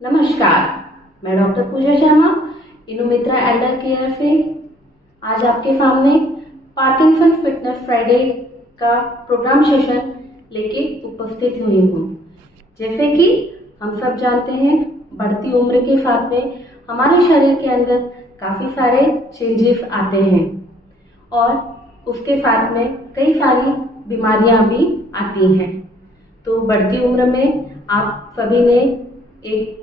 नमस्कार, मैं डॉक्टर पूजा Sharma, इनोमित्रा Elder care से आज आपके सामने पार्किंसन फिटनेस फ्राइडे का प्रोग्राम सेशन लेके उपस्थित हुई हूँ। जैसे कि हम सब जानते हैं, बढ़ती उम्र के साथ में हमारे शरीर के अंदर काफ़ी सारे चेंजेस आते हैं और उसके साथ में कई सारी बीमारियां भी आती हैं। तो बढ़ती उम्र में आप सभी ने एक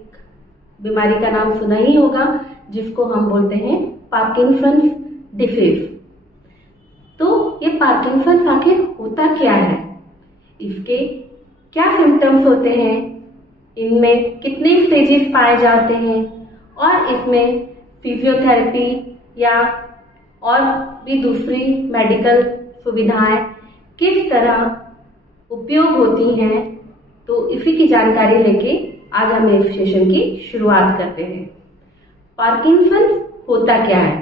बीमारी का नाम सुना ही होगा, जिसको हम बोलते हैं पार्किंसंस डिसीज। तो ये पार्किंसंस आखिर होता क्या है, इसके क्या सिम्टम्स होते हैं, इनमें कितने स्टेजेस पाए जाते हैं और इसमें फिजियोथेरेपी या और भी दूसरी मेडिकल सुविधाएं किस तरह उपयोग होती हैं, तो इसी की जानकारी लेके आज हम इस सेशन की शुरुआत करते हैं। पार्किंसंस होता क्या है?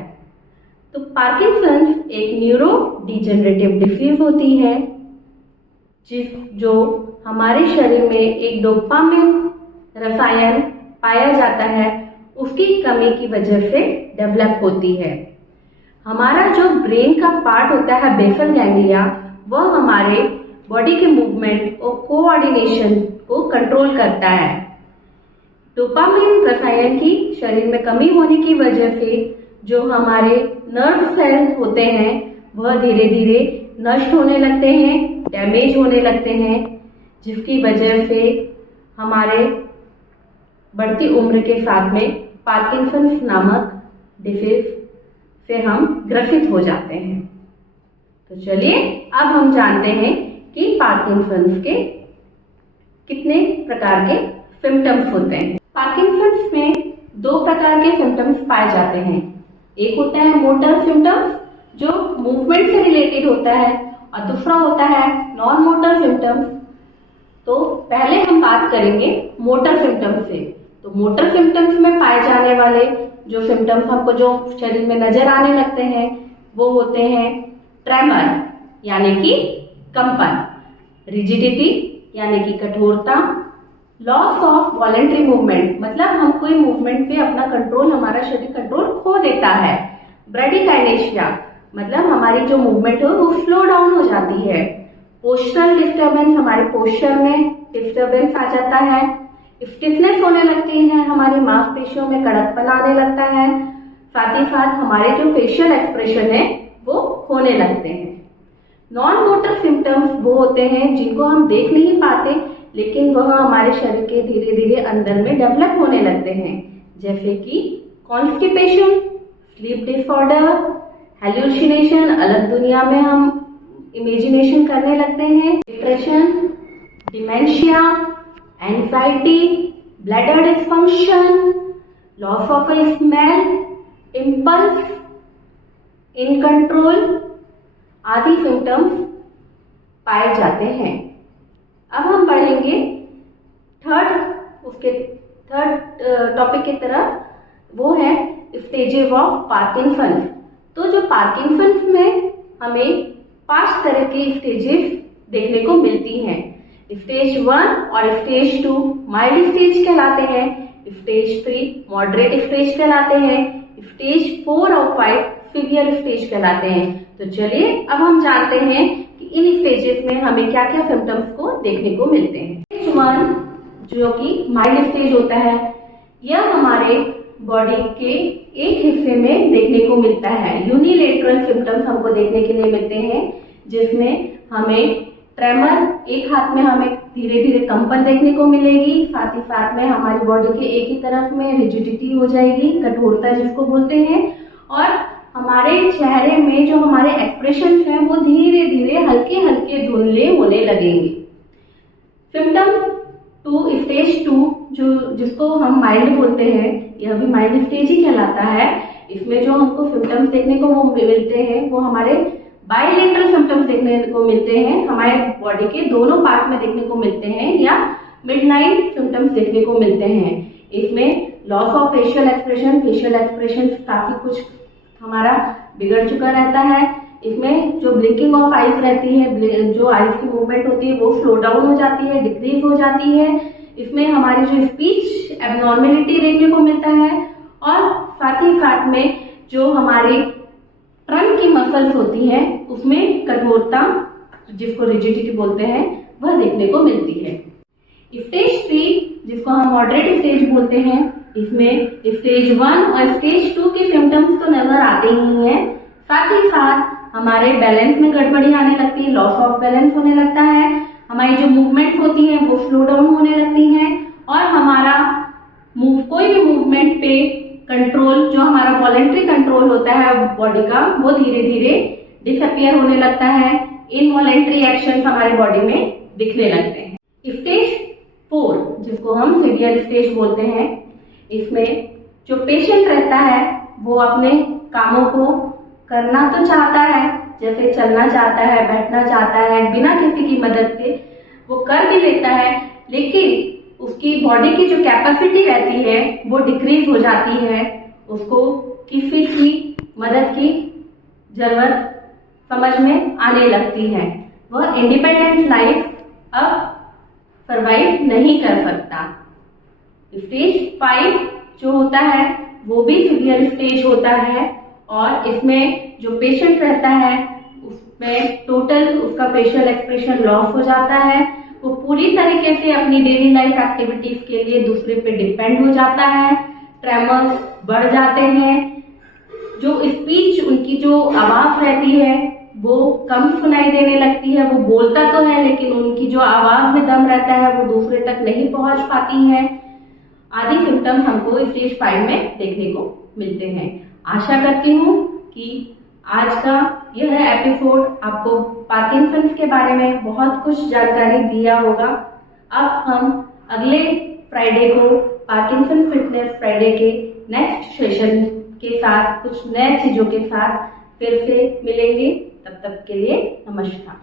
तो पार्किंसंस एक न्यूरो डिजेनरेटिव डिसीज होती है जो हमारे शरीर में एक डोपामिन रसायन पाया जाता है, उसकी कमी की वजह से डेवलप होती है। हमारा जो ब्रेन का पार्ट होता है बेसल गैंग्लिया, वह हमारे बॉडी के मूवमेंट और कोऑर्डिनेशन को कंट्रोल करता है। डोपामिन रसायन की शरीर में कमी होने की वजह से जो हमारे नर्व सेल्स होते हैं वह धीरे धीरे नष्ट होने लगते हैं, डैमेज होने लगते हैं, जिसकी वजह से हमारे बढ़ती उम्र के साथ में पार्किंसंस नामक डिसीज से हम ग्रसित हो जाते हैं। तो चलिए अब हम जानते हैं कि पार्किंसंस के कितने प्रकार के सिम्टम्स होते हैं। पार्किंसंस में दो प्रकार के सिम्टम्स पाए जाते हैं। एक होता है मोटर सिम्टम्स जो मूवमेंट से रिलेटेड होता है और दूसरा होता है नॉन मोटर सिम्टम्स। तो पहले हम बात करेंगे मोटर सिम्टम्स से। तो मोटर सिम्टम्स में पाए जाने वाले जो सिम्टम्स हमको जो शरीर में नजर आने लगते हैं वो होते हैं ट्रेमर यानी कि कंपन, रिजिडिटी यानी कि कठोरता, लॉस ऑफ वॉलेंट्री मूवमेंट मतलब हम कोई मूवमेंट पे अपना कंट्रोल, हमारा शरीर कंट्रोल खो देता है, ब्रेडिकाइनेशिया मतलब हमारी जो मूवमेंट हो वो स्लो डाउन हो जाती है, पोस्चरल डिस्टर्बेंस हमारे पोस्चर में डिस्टर्बेंस आ जाता है, स्टिफनेस होने लगती है, हमारी मांसपेशियों में कड़कपन आने लगता है, साथ ही साथ हमारे जो फेशियल एक्सप्रेशन है वो होने लगते हैं। नॉन मोटर सिम्टम्स वो होते हैं जिनको हम देख नहीं पाते लेकिन वह हमारे शरीर के धीरे धीरे अंदर में डेवलप होने लगते हैं, जैसे कि कॉन्स्टिपेशन, स्लीप डिसऑर्डर, हेलुसिनेशन, अलग दुनिया में हम इमेजिनेशन करने लगते हैं, depression, dementia, anxiety, bladder dysfunction, loss of smell, impulse, in control आदि सिम्टम्स पाए जाते हैं। अब हम बढ़ेंगे थर्ड टॉपिक की तरफ, वो है स्टेजेस ऑफ पार्किंसंस। तो जो पार्किंसंस में हमें 5 तरह की स्टेजेस देखने को मिलती हैं। स्टेज 1 और स्टेज 2 माइल्ड स्टेज कहलाते हैं, स्टेज 3 मॉडरेट स्टेज कहलाते हैं, स्टेज 4 और 5 सीवियर स्टेज कहलाते हैं। तो चलिए अब हम जानते हैं कि इन स्टेजेस में हमें क्या क्या सिम्टम्स को देखने को मिलते हैं। स्टेज 1 जो कि माइल्ड स्टेज होता है, यह हमारे बॉडी के एक हिस्से में देखने को मिलता है। यूनिलेटरल सिम्टम्स हमको देखने के लिए मिलते हैं, जिसमें हमें ट्रेमर, एक हाथ में हमें धीरे धीरे कंपन देखने को मिलेगी, साथ ही साथ में हमारी बॉडी के एक ही तरफ में रिजिडिटी हो जाएगी, कठोरता जिसको बोलते हैं, और हमारे चेहरे में जो हमारे एक्सप्रेशन हैं वो धीरे धीरे हल्के हल्के धुंधले होने लगेंगे। सिम्टम 2 स्टेज 2 जो जिसको हम माइल्ड बोलते हैं, यह भी माइल्ड स्टेज ही कहलाता है। इसमें जो हमको सिम्टम्स देखने को वो मिलते हैं वो हमारे बायलेटरल सिम्टम्स देखने को मिलते हैं, हमारे बॉडी के दोनों पार्ट में देखने को मिलते हैं, या मिडनाइट सिम्टम्स देखने को मिलते हैं। इसमें लॉस ऑफ फेशियल एक्सप्रेशन काफी कुछ हमारा बिगड़ चुका रहता है। इसमें जो ब्लिंकिंग ऑफ आईज रहती है, जो आईज की मूवमेंट होती है वो स्लो डाउन हो जाती है, डिक्रीज हो जाती है। इसमें हमारी जो स्पीच एबनॉर्मेलिटी देखने को मिलता है और साथ ही साथ में जो हमारे ट्रंक की मसल्स होती हैं उसमें कठोरता, जिसको रिजिडिटी बोलते हैं, वह देखने को मिलती है। स्टेज 3 जिसको हम मॉडरेट स्टेज बोलते हैं, इसमें स्टेज 1 और स्टेज 2 के सिम्टम्स तो नजर आते ही हैं, साथ ही साथ हमारे बैलेंस में गड़बड़ी आने लगती है, लॉस ऑफ बैलेंस होने लगता है, हमारी जो मूवमेंट होती है वो स्लो डाउन होने लगती है और हमारा कोई भी मूवमेंट पे कंट्रोल, जो हमारा वॉलेंट्री कंट्रोल होता है बॉडी का, वो धीरे धीरे डिसअपियर होने लगता है। इनवॉलेंट्री एक्शन हमारे बॉडी में दिखने लगते हैं। स्टेज 4 जिसको हम सीवियर स्टेज बोलते हैं, इसमें जो पेशेंट रहता है वो अपने कामों को करना तो चाहता है, जैसे चलना चाहता है, बैठना चाहता है, बिना किसी की मदद से वो कर भी लेता है, लेकिन उसकी बॉडी की जो कैपेसिटी रहती है वो डिक्रीज हो जाती है, उसको किसी की मदद की जरूरत समझ में आने लगती है, वह इंडिपेंडेंट लाइफ अब सरवाइव नहीं कर सकता। स्टेज 5 जो होता है वो भी सीवियर स्टेज होता है और इसमें जो पेशेंट रहता है उसमें टोटल उसका फेशियल एक्सप्रेशन लॉस हो जाता है, वो पूरी तरीके से अपनी डेली लाइफ एक्टिविटीज के लिए दूसरे पे डिपेंड हो जाता है, ट्रेमर्स बढ़ जाते हैं, जो स्पीच उनकी जो आवाज रहती है वो कम सुनाई देने लगती है, वो बोलता तो है लेकिन उनकी जो आवाज में दम रहता है वो दूसरे तक नहीं पहुंच पाती है। आदि सिम्टम्स हमको स्टेज 5 में देखने को मिलते हैं। आशा करती हूँ कि आज का यह एपिसोड आपको पार्किंसंस के बारे में बहुत कुछ जानकारी दिया होगा। अब हम अगले फ्राइडे को पार्किंसन फिटनेस फ्राइडे के नेक्स्ट सेशन के साथ कुछ नए चीजों के साथ फिर से मिलेंगे। तब तक के लिए नमस्कार।